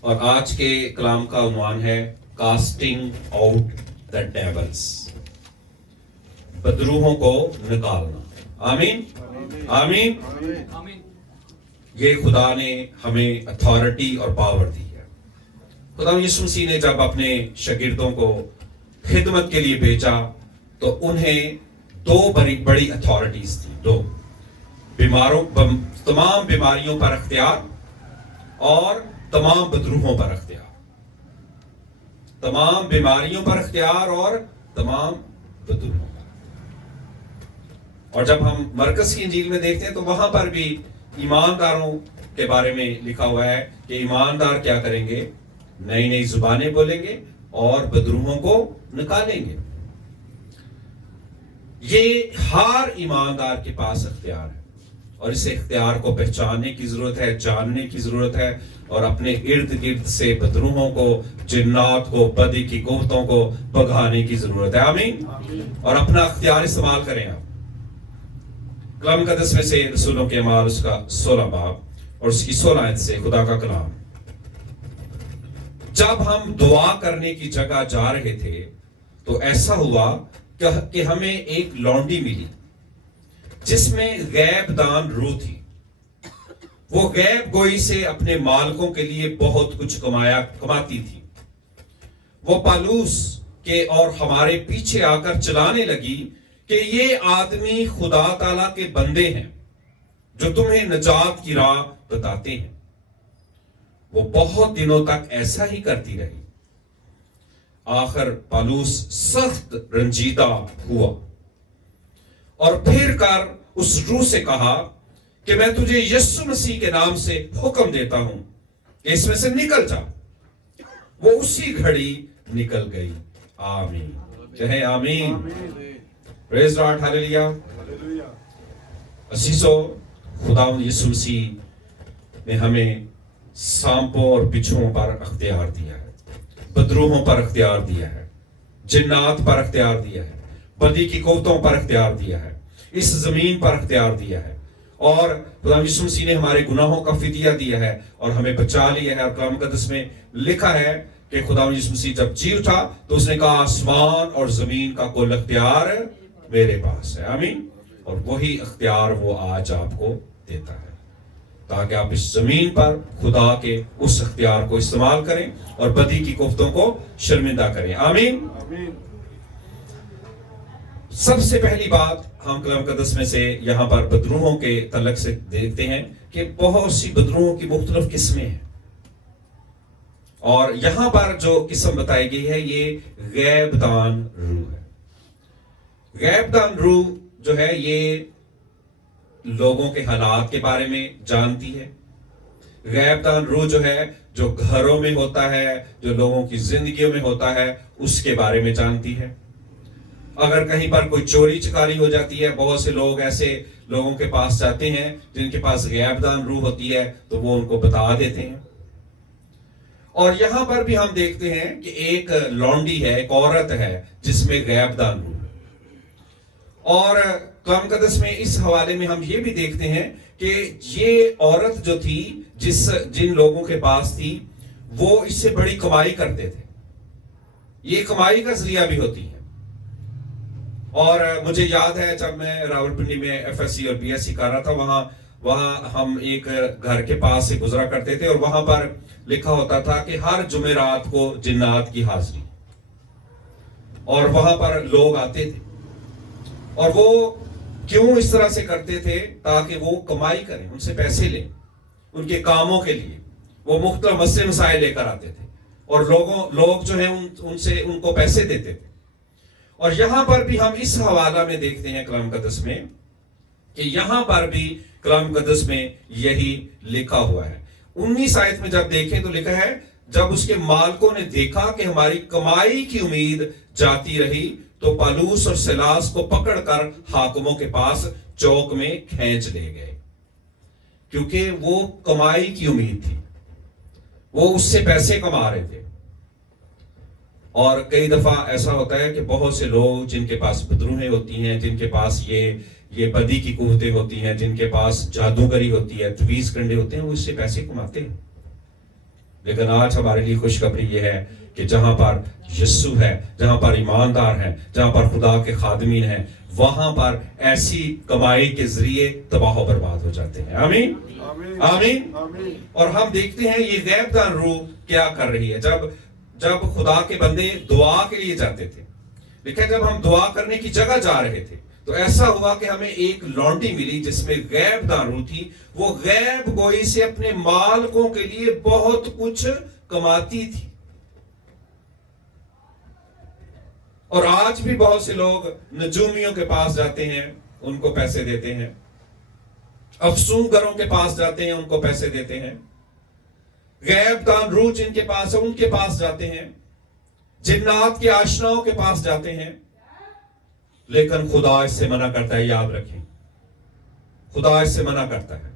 اور آج کے کلام کا عنوان ہے کاسٹنگ آؤٹ دا ڈیولز، بدروحوں کو نکالنا۔ آمین آمین۔ یہ خدا نے ہمیں اتھارٹی اور پاور دی ہے۔ خدا یسوع مسیح نے جب اپنے شاگردوں کو خدمت کے لیے بھیجا تو انہیں دو بڑی اتھارٹیز تھی، دو تمام بیماریوں پر اختیار اور تمام بدروحوں پر اختیار، تمام بیماریوں پر اختیار اور تمام بدروحوں پر۔ اور جب ہم مرکز کی انجیل میں دیکھتے ہیں تو وہاں پر بھی ایمانداروں کے بارے میں لکھا ہوا ہے کہ ایماندار کیا کریں گے؟ نئی نئی زبانیں بولیں گے اور بدروحوں کو نکالیں گے۔ یہ ہر ایماندار کے پاس اختیار ہے اور اس اختیار کو پہچاننے کی ضرورت ہے، جاننے کی ضرورت ہے اور اپنے ارد گرد سے بدروحوں کو، جنات کو، بدی کی قوتوں کو بھگانے کی ضرورت ہے۔ آمین۔ اور اپنا اختیار استعمال کریں۔ آپ کلام مقدس میں سے رسولوں کے اعمال اس کا 16 باب اور اس کی 16 آیت سے خدا کا کلام: جب ہم دعا کرنے کی جگہ جا رہے تھے تو ایسا ہوا کہ ہمیں ایک لونڈی ملی جس میں غیب دان روح تھی۔ وہ غیب گوئی سے اپنے مالکوں کے لیے بہت کچھ کماتی تھی۔ وہ پالوس کے اور ہمارے پیچھے آ کر چلانے لگی کہ یہ آدمی خدا تعالیٰ کے بندے ہیں جو تمہیں نجات کی راہ بتاتے ہیں۔ وہ بہت دنوں تک ایسا ہی کرتی رہی۔ آخر پالوس سخت رنجیدہ ہوا اور پھر کر اس روح سے کہا کہ میں تجھے یسوع مسیح کے نام سے حکم دیتا ہوں کہ اس میں سے نکل جا۔ وہ اسی گھڑی نکل گئی۔ آمین، کہیں آمین۔ پریز گاڈ، ہاللیلویا۔ عزیزو، خداوند یسوع مسیح نے ہمیں سانپوں اور بچھوؤں پر اختیار دیا ہے، بدروحوں پر اختیار دیا ہے، جنات پر اختیار دیا ہے، بدی کی قوتوں پر اختیار دیا ہے، اس زمین پر اختیار دیا ہے۔ اور خدا یسوع مسیح نے ہمارے گناہوں کا فدیہ دیا ہے اور ہمیں بچا لیا ہے۔ اور کلام مقدس میں لکھا ہے کہ خدا یسوع مسیح جب جی اٹھا تو اس نے کہا آسمان اور زمین کا کل اختیار میرے پاس ہے۔ آمین۔ اور وہی اختیار وہ آج آپ کو دیتا ہے تاکہ آپ اس زمین پر خدا کے اس اختیار کو استعمال کریں اور بدی کی قوتوں کو شرمندہ کریں۔ آمین۔ سب سے پہلی بات ہم کلام مقدس میں سے یہاں پر بدروحوں کے تعلق سے دیکھتے ہیں کہ بہت سی بدروحوں کی مختلف قسمیں ہیں، اور یہاں پر جو قسم بتائی گئی ہے یہ غیب دان روح ہے۔ غیب دان روح جو ہے یہ لوگوں کے حالات کے بارے میں جانتی ہے۔ غیب دان روح جو ہے جو گھروں میں ہوتا ہے، جو لوگوں کی زندگیوں میں ہوتا ہے، اس کے بارے میں جانتی ہے۔ اگر کہیں پر کوئی چوری چکاری ہو جاتی ہے، بہت سے لوگ ایسے لوگوں کے پاس جاتے ہیں جن کے پاس غیب دان روح ہوتی ہے تو وہ ان کو بتا دیتے ہیں۔ اور یہاں پر بھی ہم دیکھتے ہیں کہ ایک لونڈی ہے، ایک عورت ہے جس میں غیب دان روح ہے۔ اور کلام مقدس میں اس حوالے میں ہم یہ بھی دیکھتے ہیں کہ یہ عورت جو تھی جن لوگوں کے پاس تھی وہ اس سے بڑی کمائی کرتے تھے، یہ کمائی کا ذریعہ بھی ہوتی ہے۔ اور مجھے یاد ہے جب میں راولپنڈی میں ایف ایس سی اور بی ایس سی کر رہا تھا، وہاں ہم ایک گھر کے پاس سے گزرا کرتے تھے اور وہاں پر لکھا ہوتا تھا کہ ہر جمعرات کو جنات کی حاضری، اور وہاں پر لوگ آتے تھے اور وہ کیوں اس طرح سے کرتے تھے؟ تاکہ وہ کمائی کریں، ان سے پیسے لیں ان کے کاموں کے لیے۔ وہ مختلف مسئلے مسائل لے کر آتے تھے اور لوگ جو ہیں ان کو پیسے دیتے تھے۔ اور یہاں پر بھی ہم اس حوالہ میں دیکھتے ہیں کلام مقدس میں کہ یہاں پر بھی کلام مقدس میں یہی لکھا ہوا ہے۔ 19 آیت میں جب دیکھیں تو لکھا ہے جب اس کے مالکوں نے دیکھا کہ ہماری کمائی کی امید جاتی رہی تو پالوس اور سیلاس کو پکڑ کر حاکموں کے پاس چوک میں کھینچ لے گئے، کیونکہ وہ کمائی کی امید تھی، وہ اس سے پیسے کما رہے تھے۔ اور کئی دفعہ ایسا ہوتا ہے کہ بہت سے لوگ جن کے پاس بدروحیں ہوتی ہیں، جن کے پاس یہ بدی کی قوتیں ہوتی ہیں، جن کے پاس جادوگری ہوتی ہے، تویز کنڈے ہوتے ہیں، وہ اس سے پیسے کماتے ہیں۔ لیکن آج ہمارے لیے خوشخبری یہ ہے کہ جہاں پر یسوع ہے، جہاں پر ایماندار ہیں، جہاں پر خدا کے خادمین ہیں، وہاں پر ایسی کمائی کے ذریعے تباہ و برباد ہو جاتے ہیں۔ آمین آمین۔ اور ہم دیکھتے ہیں یہ غیب دان روح کیا کر رہی ہے۔ جب خدا کے بندے دعا کے لیے جاتے تھے، دیکھیں جب ہم دعا کرنے کی جگہ جا رہے تھے تو ایسا ہوا کہ ہمیں ایک لونڈی ملی جس میں غیب دان روح تھی۔ وہ غیب گوئی سے اپنے مالکوں کے لیے بہت کچھ کماتی تھی۔ اور آج بھی بہت سے لوگ نجومیوں کے پاس جاتے ہیں، ان کو پیسے دیتے ہیں، افسونگروں کے پاس جاتے ہیں، ان کو پیسے دیتے ہیں، غیب دان روح جن کے پاس ہے ان کے پاس جاتے ہیں، جنات کے آشناؤں کے پاس جاتے ہیں، لیکن خدا اس سے منع کرتا ہے۔ یاد رکھیں، خدا اس سے منع کرتا ہے۔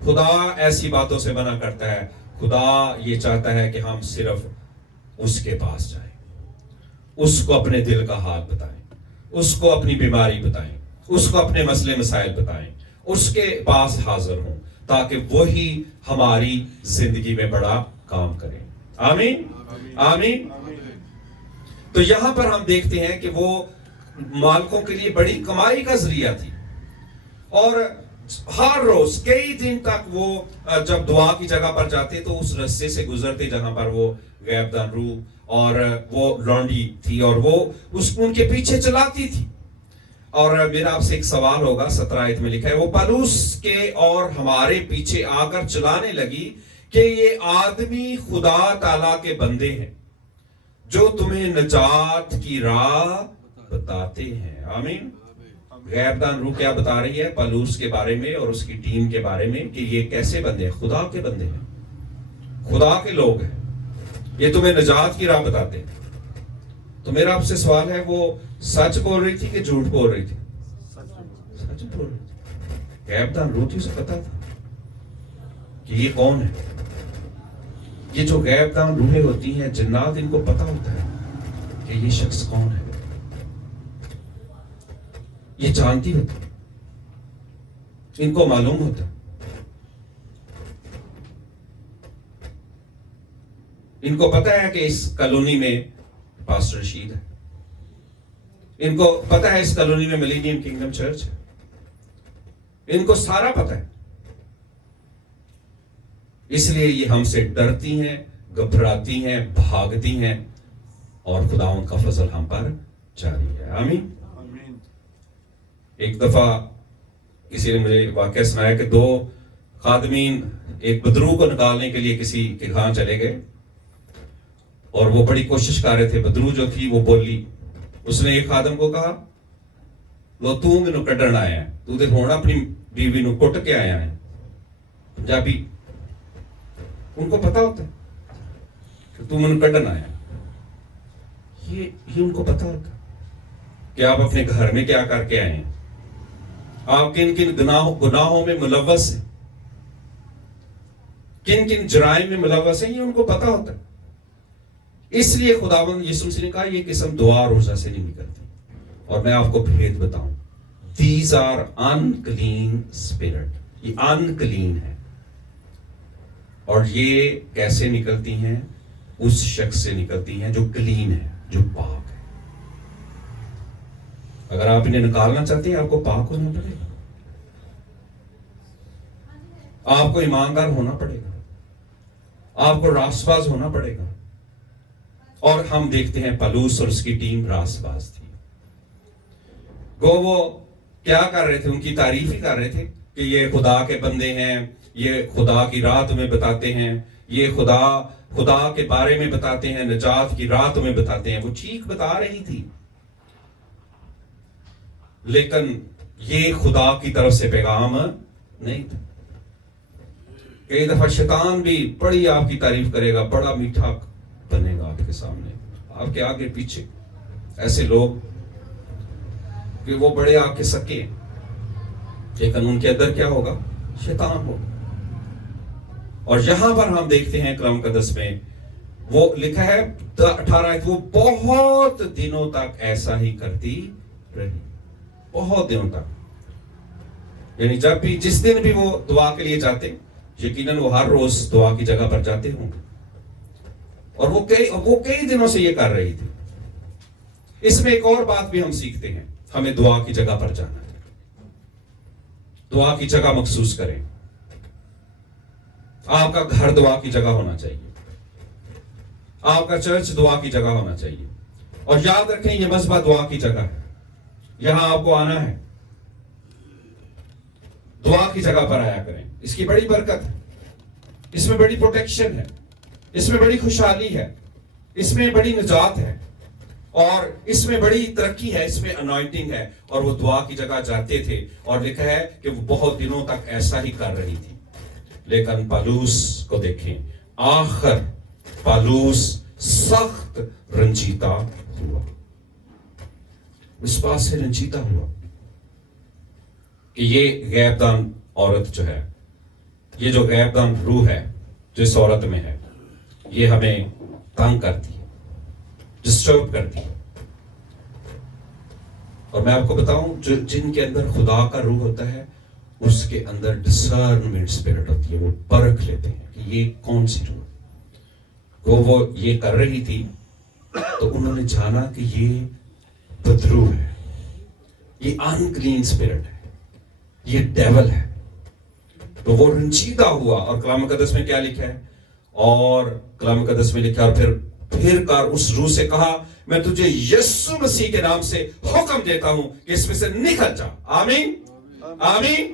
خدا ایسی باتوں سے منع کرتا ہے۔ خدا یہ چاہتا ہے کہ ہم صرف اس کے پاس جائیں، اس کو اپنے دل کا حال بتائیں، اس کو اپنی بیماری بتائیں، اس کو اپنے مسئلے مسائل بتائیں، اس کے پاس حاضر ہوں تاکہ وہی ہماری زندگی میں بڑا کام کرے۔ آمین آمین۔ تو یہاں پر ہم دیکھتے ہیں کہ وہ مالکوں کے لیے بڑی کمائی کا ذریعہ تھی، اور ہر روز کئی دن تک وہ جب دعا کی جگہ پر جاتے تو اس رستے سے گزرتے جہاں پر وہ غیب دان روح اور وہ لونڈی تھی، اور وہ ان کے پیچھے چلاتی تھی۔ اور میرا آپ سے ایک سوال ہوگا، 17 آیت میں لکھا ہے، وہ پالوس کے اور ہمارے پیچھے آ کر چلانے لگی کہ یہ آدمی خدا تعالیٰ کے بندے ہیں جو تمہیں نجات کی راہ بتاتے ہیں۔ آمین۔ غیب دان روح کیا بتا رہی ہے پالوس کے بارے میں اور اس کی ٹیم کے بارے میں کہ یہ کیسے بندے ہیں؟ خدا کے بندے ہیں، خدا کے لوگ ہیں، یہ تمہیں نجات کی راہ بتاتے ہیں۔ تو میرا آپ سے سوال ہے، وہ سچ بول رہی تھی کہ جھوٹ بول رہی تھی؟ سچ بول رہی تھی۔ غیب دان روح تھی، اسے پتا تھا کہ یہ کون ہے۔ یہ جو غیب دان روحیں ہوتی ہیں، جنات، ان کو پتا ہوتا ہے کہ یہ شخص کون ہے، یہ جانتی ہوتی، ان کو معلوم ہوتا، ان کو پتا ہے کہ اس کالونی میں پاسٹر رشید ہے، ان کو پتا ہے اس کالونی میں ملینیم کنگڈم چرچ ہے، ان کو سارا پتا ہے۔ اس لیے یہ ہم سے ڈرتی ہیں، گھبراتی ہیں، بھاگتی ہیں، اور خدا ان کا فضل ہم پر جاری ہے۔ آمین۔ ایک دفعہ کسی نے مجھے واقعہ سنایا کہ 2 خادمین ایک بدرو کو نکالنے کے لیے کسی کے گھاں چلے گئے، اور وہ بڑی کوشش کر رہے تھے۔ بدرو جو تھی وہ بولی، اس نے ایک خادم کو کہا، لو تو مینوں کڈن آیا ہے، تو تے ہن اپنی بیوی نو کٹ کے آیا ہے۔ پنجابی، ان کو پتا ہوتا ہے کہ تو مینوں کڈن آیا ہے، یہ ان کو پتا ہوتا ہے کہ آپ اپنے گھر میں کیا کر کے آئے ہیں، آپ کن کن گناہوں میں ملوث ہیں، کن کن جرائم میں ملوث ہیں، یہ ان کو پتا ہوتا ہے۔ اس لیے خداوند یسوع مسیح نے کہا یہ قسم دعا روزہ سے نہیں نکلتی۔ اور میں آپ کو بھید بتاؤں، these are unclean spirit، یہ unclean ہے، اور یہ کیسے نکلتی ہیں؟ اس شخص سے نکلتی ہیں جو کلین ہے، جو پاک ہے۔ اگر آپ انہیں نکالنا چاہتے ہیں، آپ کو پاک ہونا پڑے گا، آپ کو ایماندار ہونا پڑے گا، آپ کو راست باز ہونا پڑے گا۔ اور ہم دیکھتے ہیں پالوس اور اس کی ٹیم راست باز تھی۔ وہ کیا کر رہے تھے؟ ان کی تعریف ہی کر رہے تھے کہ یہ خدا کے بندے ہیں، یہ خدا کی راہ تمہیں بتاتے ہیں، یہ خدا کے بارے میں بتاتے ہیں، نجات کی راہ تمہیں بتاتے ہیں۔ وہ ٹھیک بتا رہی تھی، لیکن یہ خدا کی طرف سے پیغام نہیں تھا۔ کئی دفعہ شیطان بھی بڑی آپ کی تعریف کرے گا، بڑا میٹھا بنے گا آپ کے سامنے، آپ کے آگے پیچھے ایسے لوگ کہ وہ بڑے آپ کے سکے ہیں، لیکن ان کے اندر کیا ہوگا؟ شیطان ہوگا۔ اور یہاں پر ہم دیکھتے ہیں کلام مقدس میں وہ لکھا ہے 18 آیت، وہ بہت دنوں تک ایسا ہی کرتی رہی، بہت دنوں تک۔ یعنی جب بھی جس دن بھی وہ دعا کے لیے جاتے، یقیناً وہ ہر روز دعا کی جگہ پر جاتے ہوں گے، اور وہ کئی دنوں سے یہ کر رہی تھی. اس میں ایک اور بات بھی ہم سیکھتے ہیں, ہمیں دعا کی جگہ پر جانا ہے. دعا کی جگہ مخصوص کریں. آپ کا گھر دعا کی جگہ ہونا چاہیے, آپ کا چرچ دعا کی جگہ ہونا چاہیے. اور یاد رکھیں یہ مذبح دعا کی جگہ ہے, یہاں آپ کو آنا ہے. دعا کی جگہ پر آیا کریں. اس کی بڑی برکت ہے, اس میں بڑی پروٹیکشن ہے, اس میں بڑی خوشحالی ہے, اس میں بڑی نجات ہے, اور اس میں بڑی ترقی ہے, اس میں انوائنٹنگ ہے. اور وہ دعا کی جگہ جاتے تھے, اور لکھا ہے کہ وہ بہت دنوں تک ایسا ہی کر رہی تھی. لیکن پالوس کو دیکھیں, آخر پالوس سخت رنجیدہ ہوا. اس بات سے رنجیدہ ہوا کہ یہ غیب دان عورت جو ہے, یہ جو غیب دان روح ہے جو اس عورت میں ہے, یہ ہمیں تنگ کرتی ہے, ڈسٹرب کرتی ہے. اور میں آپ کو بتاؤں, جن کے اندر خدا کا روح ہوتا ہے اس کے اندر ڈسرنمنٹ اسپرٹ ہوتی ہے. وہ پرکھ لیتے ہیں کہ یہ کون سی روح ہے. وہ یہ کر رہی تھی تو انہوں نے جانا کہ یہ بدروح ہے, یہ انکلین اسپرٹ ہے, یہ ڈیول ہے. تو وہ رنجیدہ ہوا. اور کلام مقدس میں کیا لکھا ہے؟ اور کلام مقدس میں لکھا, اور پھر کار اس روح سے کہا, میں تجھے یسوع مسیح کے نام سے حکم دیتا ہوں کہ اس میں سے نکل جا. آمین آمین.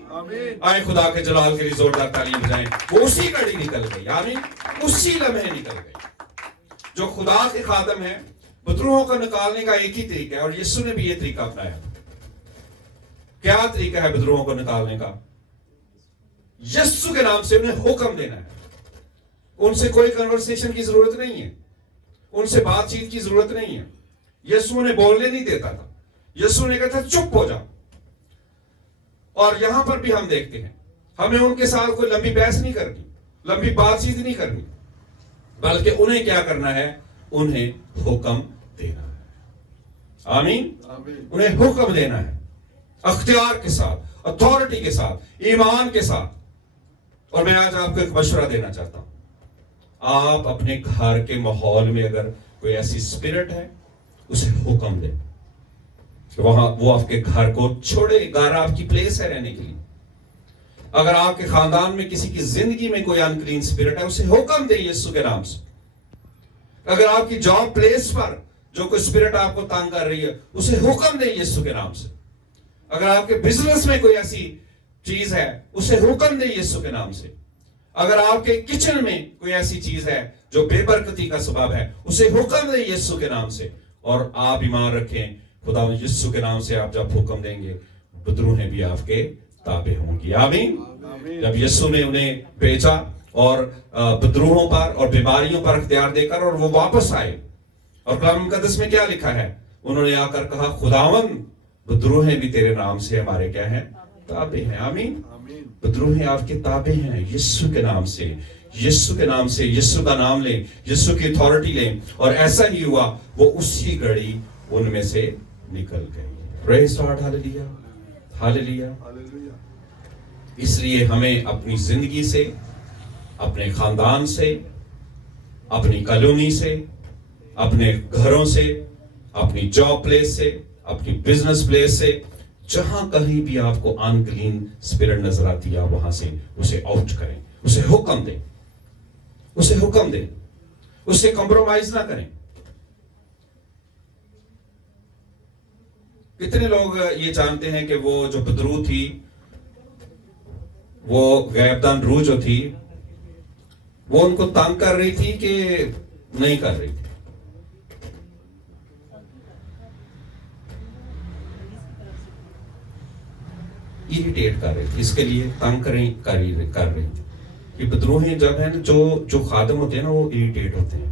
آئے خدا کے جلال کے لیے زوردار تعلیم بجائیں. وہ اسی گھڑی نکل گئی. آمین. اسی لمحے نکل گئی. جو خدا کے خادم ہیں, بدروحوں کو نکالنے کا ایک ہی طریقہ ہے, اور یسوع نے بھی یہ طریقہ اپنایا. کیا طریقہ ہے بدروحوں کو نکالنے کا؟ یسوع کے نام سے انہیں حکم دینا ہے. ان سے کوئی کنورسیشن کی ضرورت نہیں ہے, ان سے بات چیت کی ضرورت نہیں ہے. یسوع نے بولنے نہیں دیتا تھا. یسوع نے کہا تھا چپ ہو جا. اور یہاں پر بھی ہم دیکھتے ہیں, ہمیں ان کے ساتھ کوئی لمبی بحث نہیں کرنی, لمبی بات چیت نہیں کرنی, بلکہ انہیں کیا کرنا ہے؟ انہیں حکم دینا ہے. آمین. انہیں حکم دینا ہے, اختیار کے ساتھ, اتھارٹی کے ساتھ, ایمان کے ساتھ. اور میں آج آپ کو ایک مشورہ دینا چاہتا ہوں. آپ اپنے گھر کے ماحول میں اگر کوئی ایسی اسپرٹ ہے, اسے حکم دیں. وہاں وہ آپ کے گھر کو چھوڑے. گھر آپ کی پلیس ہے رہنے کے لیے. اگر آپ کے خاندان میں کسی کی زندگی میں کوئی انکلین اسپرٹ ہے, اسے حکم دیں یسوع کے نام سے. اگر آپ کی جاب پلیس پر جو کوئی اسپرٹ آپ کو تنگ کر رہی ہے, اسے حکم دیں یسوع کے نام سے. اگر آپ کے بزنس میں کوئی ایسی چیز ہے, اسے حکم دیں یسوع کے نام سے. اگر آپ کے کچن میں کوئی ایسی چیز ہے جو بے برکتی کا سبب ہے, اسے حکم دیں یسوع کے نام سے. اور آپ ایمان رکھیں, خدا یسوع کے نام سے آپ جب حکم دیں گے, بدروہیں بھی آپ کے تابع ہوں گی. آمین. جب یسوع نے انہیں بھیجا اور بدروہوں پر اور بیماریوں پر اختیار دے کر, اور وہ واپس آئے, اور کلام مقدس میں کیا لکھا ہے؟ انہوں نے آ کر کہا, خداوند بدروہیں بھی تیرے نام سے ہمارے کیا ہیں؟ تابع ہیں. آمین. بدروہیں آپ کے تابع ہیں یسوع کے نام سے. یسوع کے نام سے, یسوع کا نام لیں, یسوع کی اتھارٹی لیں. اور ایسا ہی ہوا, وہ اسی گھڑی ان میں سے نکل گئی. پریز گاڈ. ہاللیلویا ہاللیلویا. اس لیے ہمیں اپنی زندگی سے, اپنے خاندان سے, اپنی کالونی سے, اپنے گھروں سے, اپنی جاب پلیس سے, اپنی بزنس پلیس سے, جہاں کہیں بھی آپ کو انکلین اسپرٹ نظر آتی ہے, وہاں سے اسے آؤٹ کریں. اسے حکم دیں, اسے حکم دیں, اس سے کمپرومائز نہ کریں. کتنے لوگ یہ جانتے ہیں کہ وہ جو بدروح تھی, وہ غیب دان روح جو تھی, وہ ان کو تنگ کر رہی تھی کہ نہیں کر رہی تھی؟ اریٹیٹ کر رہی تھی. اس کے لیے تنگ کر رہی تھی. یہ بدروہیں جب ہیں نا, جو خادم ہوتے ہیں نا, وہ اریٹیٹ ہوتے ہیں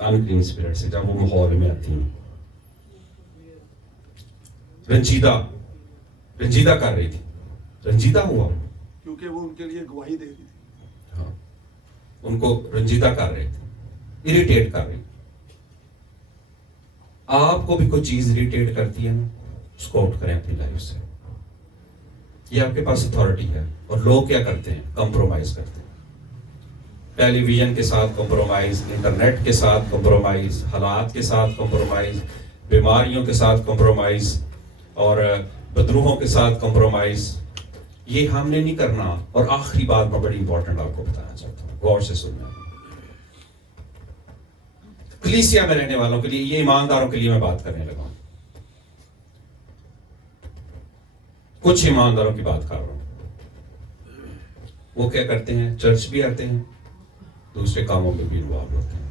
انکلین اسپرٹ سے جب وہ ماحول میں آتی ہیں. رنجیدہ کر رہی تھی. رنجیدہ ہوا کیونکہ وہ ان کے لیے گواہی دے رہی تھی. ہاں, ان کو رنجیدہ کر رہے تھے, اریٹیٹ کر رہی تھی. آپ کو بھی کوئی چیز اریٹیٹ کرتی ہے نا, اس کو آؤٹ کریں اپنی لائف سے. یہ آپ کے پاس اتھارٹی ہے. اور لوگ کیا کرتے ہیں؟ کمپرومائز کرتے ہیں. ٹیلی ویژن کے ساتھ کمپرومائز، انٹرنیٹ کے ساتھ کمپرومائز، حالات کے ساتھ کمپرومائز، بیماریوں کے ساتھ کمپرومائز اور بدروحوں کے ساتھ کمپرومائز، یہ ہم نے نہیں کرنا. اور آخری بات میں بڑی امپورٹنٹ آپ کو بتانا چاہتا ہوں، غور سے سننا. کلیسیا میں رہنے والوں کے لیے، یہ ایمانداروں کے لیے میں بات کرنے لگا ہوں. کچھ ایمانداروں کی بات کر رہا ہوں. وہ کیا کرتے ہیں؟ چرچ بھی آتے ہیں، دوسرے کاموں میں بھی انوالو ہوتے ہیں.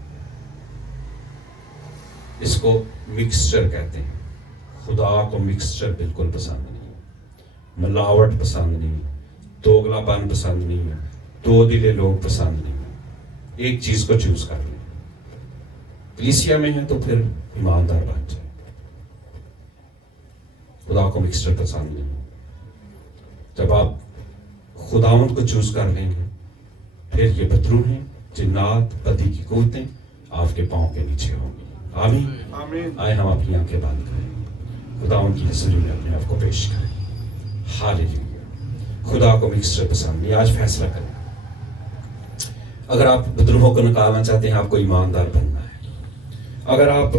اس کو مکسچر کہتے ہیں. خدا کو مکسچر بالکل پسند نہیں، ملاوٹ پسند نہیں، دوگلا پن پسند نہیں، دو دلے لوگ پسند نہیں. ایک چیز کو چوز کر لیں. کلیسیا میں ہے تو پھر ایماندار بن جائے. خدا کو مکسچر پسند نہیں. جب آپ خداوند کو چوز کر لیں گے، پھر یہ بدروح ہیں، جنات، بدی کی قوتیں آپ کے پاؤں کے نیچے ہوں گی. آمین. آمین. آئے ہم اپنی آنکھیں بند کریں، خداوند کی حضوری میں اپنے آپ کو پیش کریں. ہاللیلویا. خدا کو مکسچر پسند نہیں. آج فیصلہ کریں. اگر آپ بدروحوں کو نکالنا چاہتے ہیں، آپ کو ایماندار بننا ہے. اگر آپ